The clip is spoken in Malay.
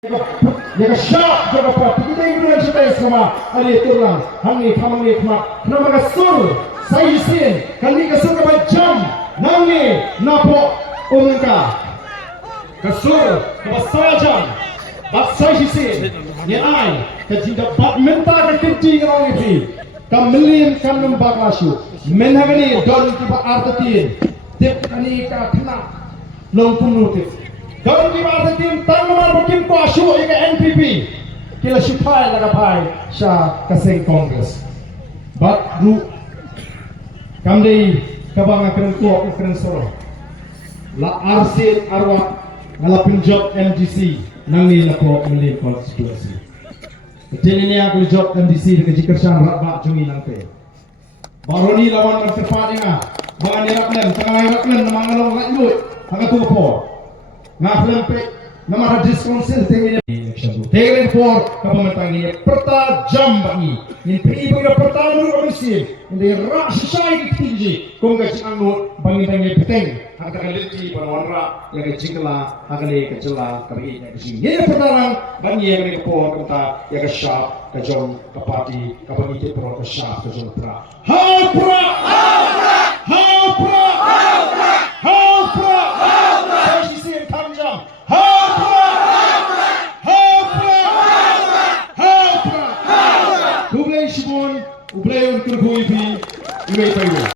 Yang sharp jaga pati kita yang berani kita sama ali turang hangi kamang kma nama kasur saya isin kali kasur ke jam nangi napo umka kasur ke jam bat saya isin ni ai ke jinda bat menta ke kinti orang ini kamelin kan lembak lasu menhagani don tiba artatin tip kani ka kena long kunutif Dalam di mana tim tanggapan bikin kuasu ika NPP kila sipai laga pai sa kaseng Kongres. Bat ru kamdei kabang akan tua akan soro. La arsil arwah ngalapin job MDC nangi lapo melin konstitusi. Kecil ini aku job MDC dekat jikersan rabat jungi nangpe. Baru ni lawan bertepat ingat. Bangan iraklen, tengah iraklen nama ngalong lanjut. Hanga tupo. Ngaflan pe nama diskonsil tinggi tinggi for kapamantang ini pertajam bagi ini pribadi pertajam komisi ini rak society tinggi kongres anu bagi tangi peteng akan kaliti panwanra yang kecikla akan kecela kami ini ini pertarang bagi yang ini for kata yang sharp kejong kapati kapati pro sharp kejong pra hapra Ublayon kurkuipi, ibay tayo.